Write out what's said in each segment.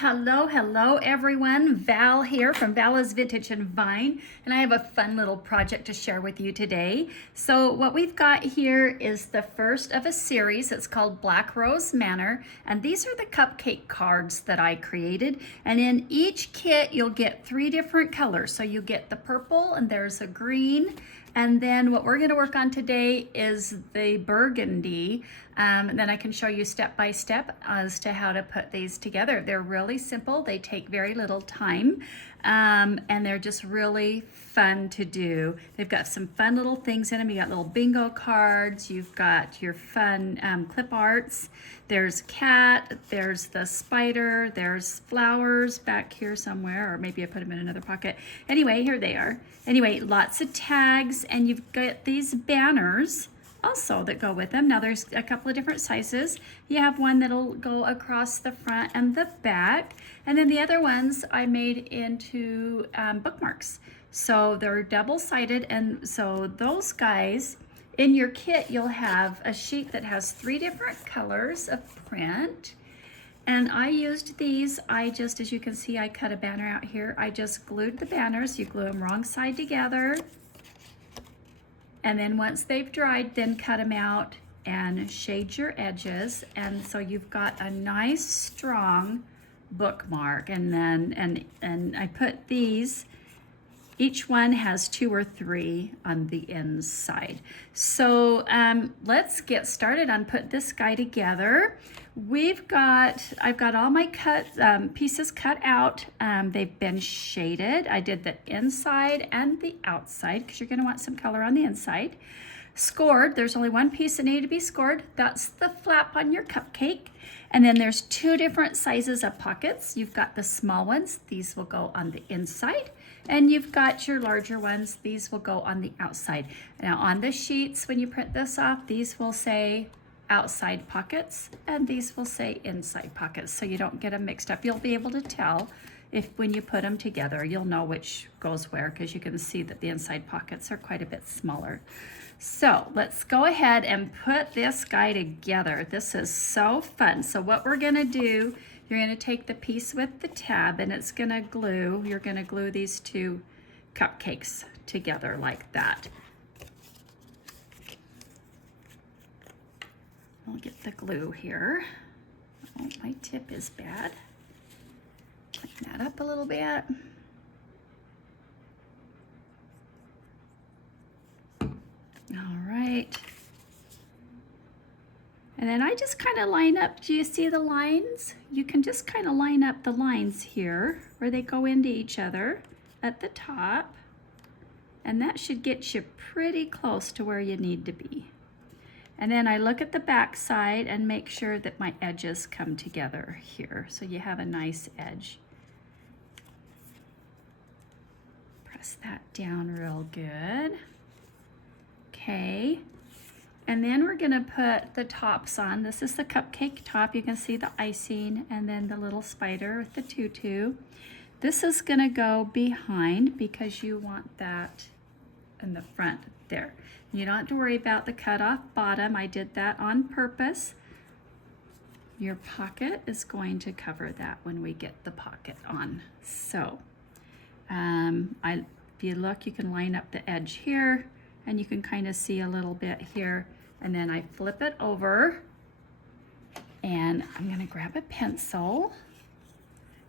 Hello everyone. Val here from Vala's Vintage and Vine, and I have a fun little project to share with you today. So what we've got here is the first of a series. It's called Black Rose Manor, and these are the cupcake cards that I created. And in each kit, you'll get 3 different colors. So you get the purple, and there's a green, and then what we're going to work on today is the burgundy. And then I can show you step by step as to how to put these together. They're really simple. They take very little time. And they're just really fun to do. They've got some fun little things in them. You got little bingo cards. You've got your fun clip arts. There's cat. There's the spider. There's flowers back here somewhere, or maybe I put them in another pocket. Anyway, here they are. Anyway, lots of tags, and you've got these banners also that go with them. Now there's a couple of different sizes. You have one that'll go across the front and the back, and then the other ones I made into bookmarks. So they're double-sided, and so those guys, in your kit you'll have a sheet that has 3 different colors of print. And I used these, as you can see, I cut a banner out here. I just glued the banners. You glue them wrong side together. And then once they've dried, then cut them out and shade your edges. And so you've got a nice strong bookmark. And then, and I put these, each one has 2 or 3 on the inside. So let's get started on putting this guy together. I've got all my pieces cut out. They've been shaded. I did the inside and the outside because you're going to want some color on the inside. Scored, there's only one piece that needed to be scored. That's the flap on your cupcake. And then there's 2 different sizes of pockets. You've got the small ones. These will go on the inside. And you've got your larger ones. These will go on the outside. Now on the sheets, when you print this off, these will say outside pockets, and these will say inside pockets, so you don't get them mixed up. You'll be able to tell when you put them together. You'll know which goes where because you can see that the inside pockets are quite a bit smaller. So let's go ahead and put this guy together. This is so fun. So what we're gonna do, you're gonna take the piece with the tab, and it's gonna glue, you're gonna glue these 2 cupcakes together like that. I'll get the glue here. Oh, my tip is bad. Clean that up a little bit. All right. And then I just kind of line up. Do you see the lines? You can just kind of line up the lines here where they go into each other at the top. And that should get you pretty close to where you need to be. And then I look at the back side and make sure that my edges come together here, so you have a nice edge. Press that down real good. Okay, and then we're gonna put the tops on. This is the cupcake top. You can see the icing and then the little spider with the tutu. This is gonna go behind because you want that in the front there. You don't have to worry about the cut off bottom. I did that on purpose. Your pocket is going to cover that when we get the pocket on. So if you look, you can line up the edge here, and you can kind of see a little bit here. And then I flip it over, and I'm gonna grab a pencil,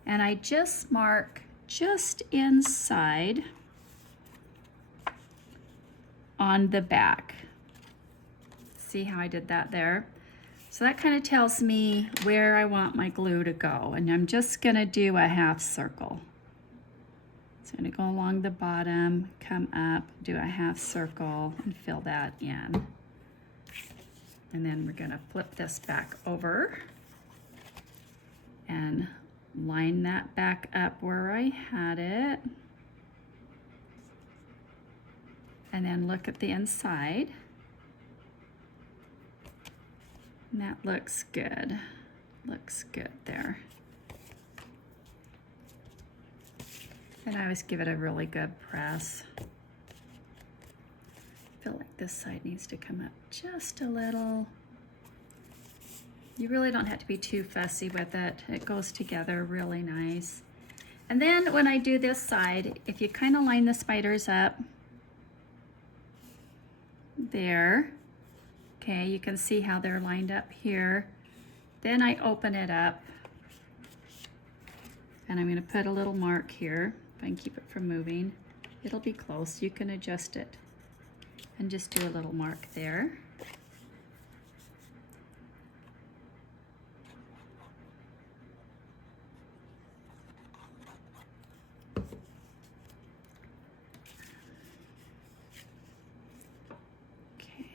and I just mark just inside on the back. See how I did that there? So that kind of tells me where I want my glue to go, and I'm just gonna do a half circle. So I'm gonna go along the bottom, come up, do a half circle, and fill that in. And then we're gonna flip this back over and line that back up where I had it. And then look at the inside. And that looks good. Looks good there. And I always give it a really good press. I feel like this side needs to come up just a little. You really don't have to be too fussy with it. It goes together really nice. And then when I do this side, if you kind of line the spiders up there, okay, you can see how they're lined up here. Then I open it up and I'm going to put a little mark here if I can keep it from moving. It'll be close. You can adjust it and just do a little mark there.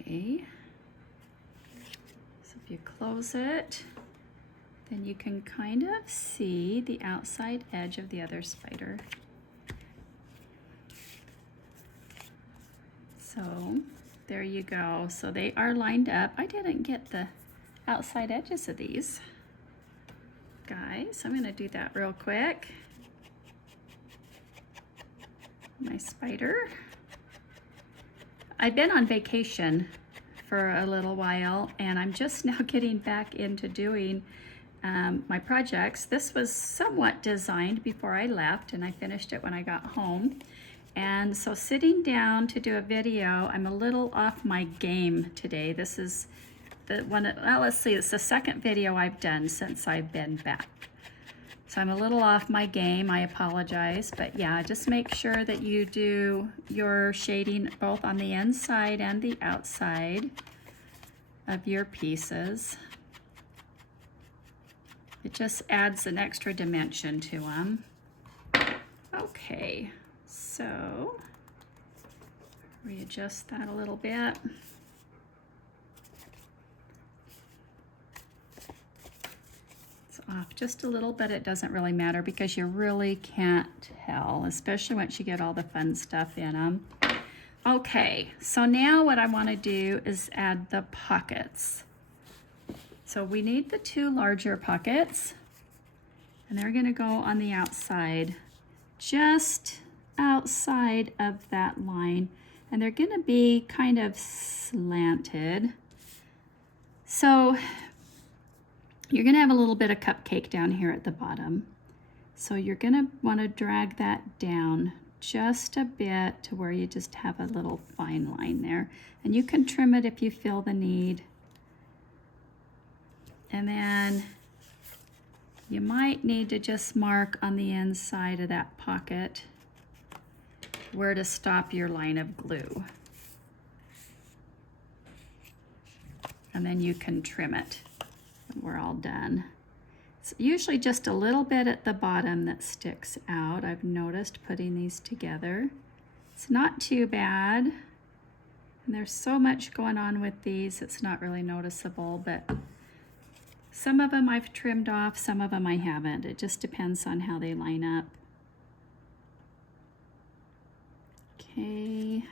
Okay. So if you close it, then you can kind of see the outside edge of the other spider. So there you go. So they are lined up. I didn't get the outside edges of these guys. I'm gonna do that real quick. My spider. I've been on vacation for a little while and I'm just now getting back into doing my projects. This was somewhat designed before I left and I finished it when I got home. And so sitting down to do a video, I'm a little off my game today. This is the one, well, let's see, it's the second video I've done since I've been back. So I'm a little off my game, I apologize, but yeah, just make sure that you do your shading both on the inside and the outside of your pieces. It just adds an extra dimension to them. Okay, so readjust that a little bit. Off just a little bit. It doesn't really matter because you really can't tell, especially once you get all the fun stuff in them. Okay, so now what I want to do is add the pockets. So we need the two larger pockets and they're going to go on the outside, just outside of that line, and they're going to be kind of slanted. So you're going to have a little bit of cupcake down here at the bottom. So you're going to want to drag that down just a bit to where you just have a little fine line there. And you can trim it if you feel the need. And then you might need to just mark on the inside of that pocket where to stop your line of glue. And then you can trim it. We're all done. It's usually just a little bit at the bottom that sticks out. I've noticed putting these together. It's not too bad. And there's so much going on with these, it's not really noticeable, but some of them I've trimmed off, some of them I haven't. It just depends on how they line up. Okay.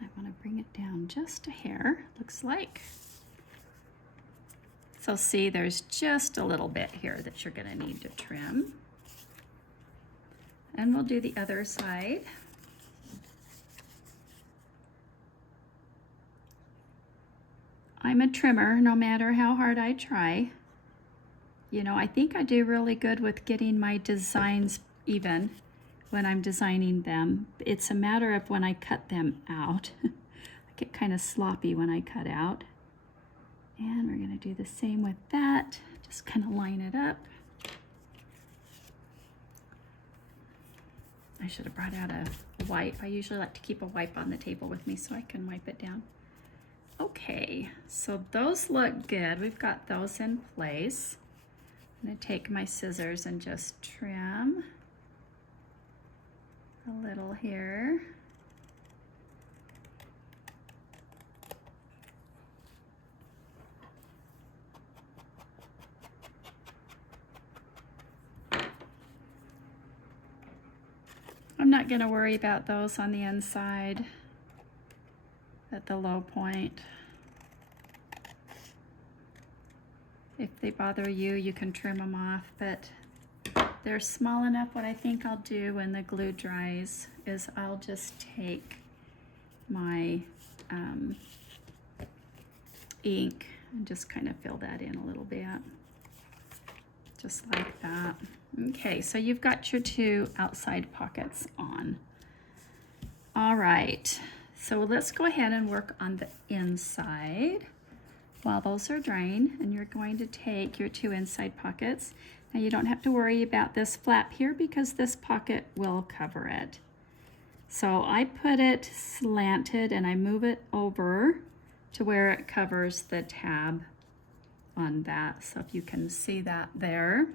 I want to bring it down just a hair, looks like. So see, there's just a little bit here that you're going to need to trim. And we'll do the other side. I'm a trimmer, no matter how hard I try. You know, I think I do really good with getting my designs even when I'm designing them. It's a matter of when I cut them out. I get kind of sloppy when I cut out. And we're going to do the same with that. Just kind of line it up. I should have brought out a wipe. I usually like to keep a wipe on the table with me so I can wipe it down. Okay, so those look good. We've got those in place. I'm going to take my scissors and just trim a little here. I'm not going to worry about those on the inside at the low point. If they bother you, you can trim them off, but they're small enough. What I think I'll do when the glue dries is I'll just take my ink and just kind of fill that in a little bit. Just like that. Okay, so you've got your 2 outside pockets on. All right, so let's go ahead and work on the inside while those are drying. And you're going to take your 2 inside pockets. Now you don't have to worry about this flap here because this pocket will cover it. So I put it slanted and I move it over to where it covers the tab on that. So if you can see that there.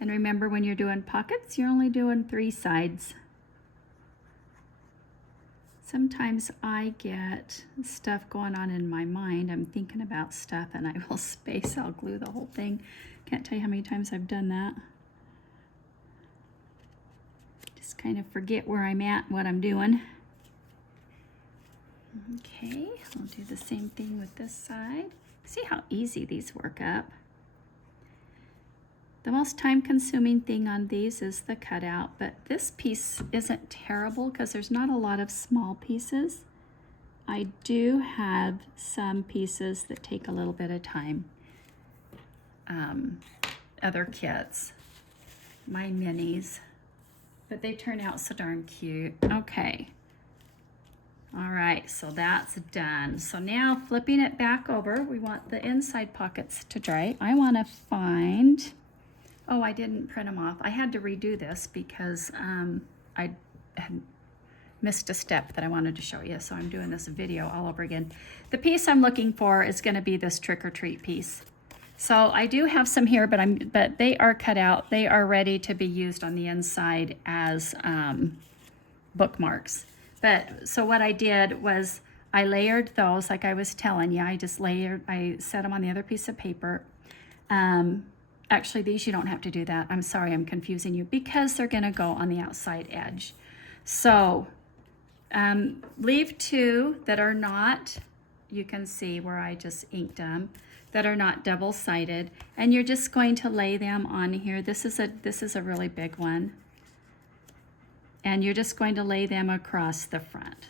And remember, when you're doing pockets, you're only doing 3 sides. Sometimes I get stuff going on in my mind. I'm thinking about stuff and I will space, I'll glue the whole thing. Can't tell you how many times I've done that. Just kind of forget where I'm at, what I'm doing. Okay, I'll do the same thing with this side. See how easy these work up. The most time-consuming thing on these is the cutout, but this piece isn't terrible because there's not a lot of small pieces. I do have some pieces that take a little bit of time. Other kits, my minis, but they turn out so darn cute. Okay. All right, so that's done. So now flipping it back over, we want the inside pockets to dry. I want to find, oh, I didn't print them off. I had to redo this because I had missed a step that I wanted to show you. So I'm doing this video all over again. The piece I'm looking for is going to be this trick or treat piece. So I do have some here, but they are cut out. They are ready to be used on the inside as bookmarks. But so what I did was I layered those like I was telling you. I set them on the other piece of paper. Actually, these you don't have to do that. I'm sorry, I'm confusing you because they're gonna go on the outside edge. So leave 2 that are not, you can see where I just inked them, that are not double-sided, and you're just going to lay them on here. This is a really big one. And you're just going to lay them across the front,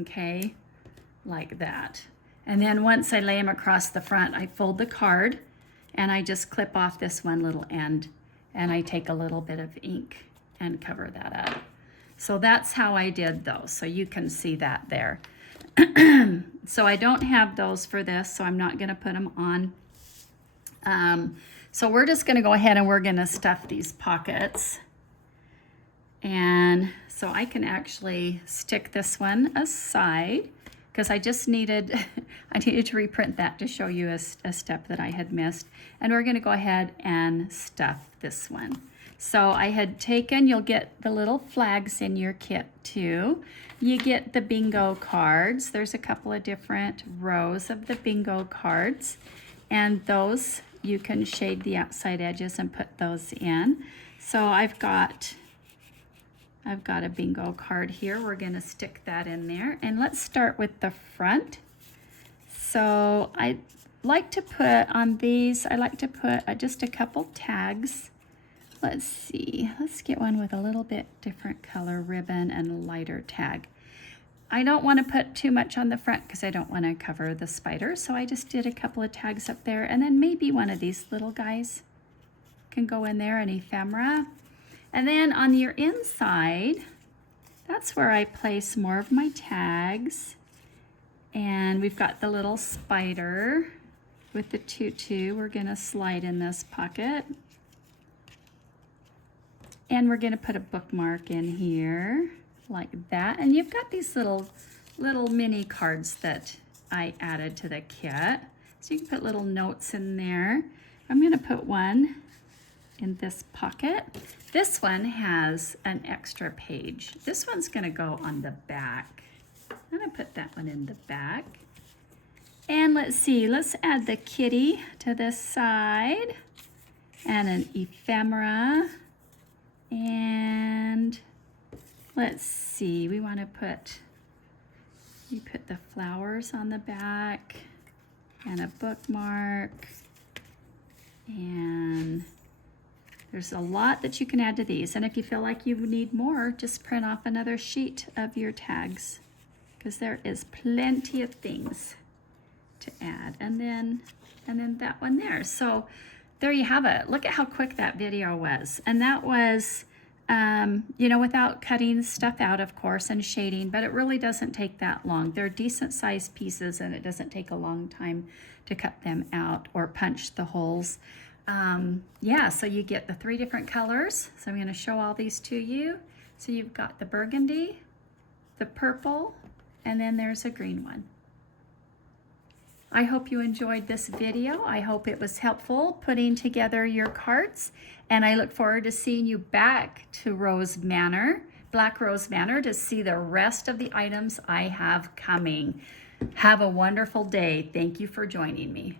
okay, like that. And then once I lay them across the front, I fold the card and I just clip off this one little end and I take a little bit of ink and cover that up. So that's how I did those, so you can see that there. So I don't have those for this, so I'm not gonna put them on. So we're just gonna go ahead and we're gonna stuff these pockets. And so I can actually stick this one aside because I just needed, I needed to reprint that to show you a step that I had missed. And we're gonna go ahead and stuff this one. So I had taken, you'll get the little flags in your kit too. You get the bingo cards. There's a couple of different rows of the bingo cards. And those, you can shade the outside edges and put those in. So I've got a bingo card here. We're gonna stick that in there. And let's start with the front. So I like to put on these, I like to put just a couple tags. Let's see, let's get one with a little bit different color ribbon and a lighter tag. I don't want to put too much on the front because I don't want to cover the spider. So I just did a couple of tags up there, and then maybe one of these little guys can go in there, an ephemera. And then on your inside, that's where I place more of my tags. And we've got the little spider with the tutu. We're gonna slide in this pocket. And we're gonna put a bookmark in here like that. And you've got these little mini cards that I added to the kit. So you can put little notes in there. I'm gonna put one in this pocket. This one has an extra page. This one's gonna go on the back. I'm gonna put that one in the back. And let's see, let's add the kitty to this side and an ephemera. And let's see, we wanna put, you put the flowers on the back and a bookmark, and there's a lot that you can add to these. And if you feel like you need more, just print off another sheet of your tags because there is plenty of things to add. And then that one there. So there you have it. Look at how quick that video was. And that was, you know, without cutting stuff out, of course, and shading, but it really doesn't take that long. They're decent sized pieces and it doesn't take a long time to cut them out or punch the holes. Yeah, so you get the 3 different colors. So I'm going to show all these to you. So you've got the burgundy, the purple, and then there's a green one. I hope you enjoyed this video. I hope it was helpful putting together your cards, and I look forward to seeing you back to Rose Manor, Black Rose Manor, to see the rest of the items I have coming. Have a wonderful day. Thank you for joining me.